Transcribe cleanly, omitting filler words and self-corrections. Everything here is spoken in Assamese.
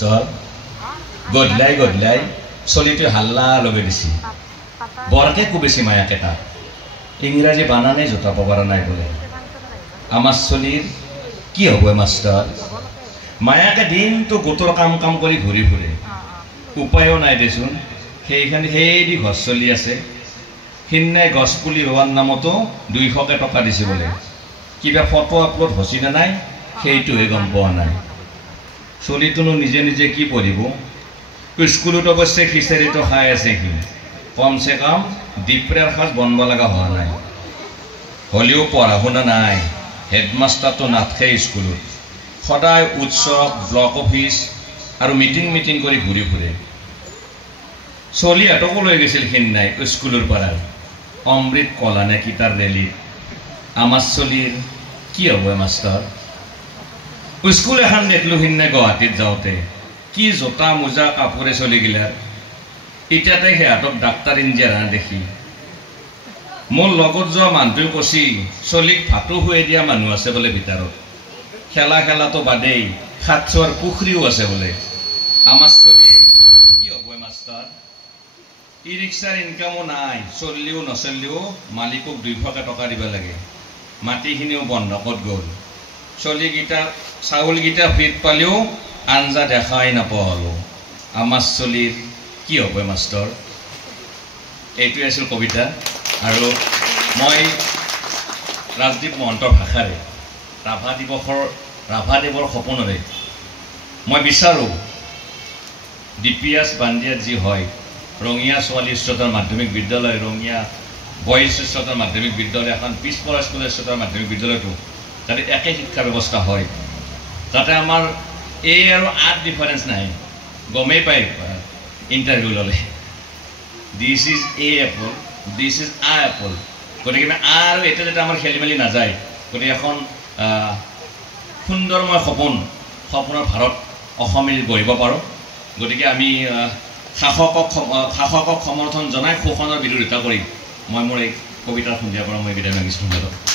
মাষ্টৰ গধলাই চলিটো হাল্লা লগাই দিছি বৰকে কুবেছি মায়াকে তাক ইংৰাজী বানানে জোতা পাবাৰা নাই বোলে আমাৰ চলিৰ কি হ'ব মাষ্টৰ মায়াকে দিনটো গোটৰ কাম কৰি ঘূৰি ফুৰে উপায়ো নাই দেচোন সেইখানে সেইদি ঘৰ চলি আছে সিন্নাই গছপুলি ৰোৱাৰ নামতো 200কে টকা দিছে বোলে কিবা ফটো আপলোড হৈছে নে নাই সেইটোহে গম পোৱা নাই চলিটোনো নিজে কি পঢ়িব স্কুলত অৱশ্যে খিচাৰিটো খাই আছে সি কমচে কম ডিপ্ৰেৰ সাজ বনব লগা হোৱা নাই হলেও পঢ়া শুনা নাই হেডমাষ্টাৰটো নাথাকে স্কুলত সদায় উৎসৱ ব্লক অফিচ আৰু মিটিং কৰি ঘূৰি ফুৰে চলিহাতকো লৈ গৈছিল সিন্নাই স্কুলৰ পৰা অমৃত কলা নে কিতাৰ ৰেলীত আমাৰ চলিৰ কি হ'ব মাষ্টৰ স্কুল এখন দেখলো সিন্নাই গুৱাহাটীত যাওঁতে কি জোতা মোজা কাপোৰে চলি গিলাৰ এতিয়াতে সিহঁতক ডাক্তাৰ ইঞ্জিনিয়াৰ দেখি মোৰ লগত যোৱা মানুহটোৱে কৈছি চলিক ভাতো খুৱাই দিয়া মানুহ আছে বোলে ভিতৰত খেলাটো বাদেই সাতচোৱাৰ পুখুৰীও আছে বোলে আমাৰ চলিৰ কি হ'ব মাষ্টৰ ই ৰিক্সাৰ ইনকামো নাই চলিলেও নচলিলেও মালিকক 200কে টকা দিব লাগে মাটিখিনিও বন্ধকত গ'ল চলিকেইটা চাউলকেইটা ফ্ৰীত পালেও আঞ্জা দেখাই নাপোৱা হ'লো আমাৰ চলিৰ কি হ'ব মাষ্টৰ এইটোৱে আছিল কবিতা আৰু মই ৰাজদীপ মহন্তৰ ভাষাৰে ৰাভা দেৱৰ সপোনৰে মই বিচাৰোঁ ডিপিএছ বান্দিয়াত যি হয় ৰঙিয়া ছোৱালী উচ্চতৰ মাধ্যমিক বিদ্যালয় ৰঙিয়া বইজ উচ্চতৰ মাধ্যমিক বিদ্যালয় এখন পিছপৰা স্কুল উচ্চতৰ মাধ্যমিক বিদ্যালয়টো যাতে একে শিক্ষা ব্যৱস্থা হয় যাতে আমাৰ এই আৰু আৰ্ট ডিফাৰেঞ্চ নাই গমেই পায় ইণ্টাৰভিউ ল'লে this is a Apple this is a Apple গতিকে আৰু এতিয়া যাতে আমাৰ খেলি মেলি নাযায় গতিকে এখন সুন্দৰময় সপোনৰ ভাৰত অসমে গঢ়িব পাৰোঁ গতিকে আমি শাসকক সমৰ্থন জনাই শোষণৰ বিৰোধিতা কৰি মই মোৰ এই কবিতাৰ সন্ধিয়াৰ পৰা মই বিদায় মাগিছোঁ।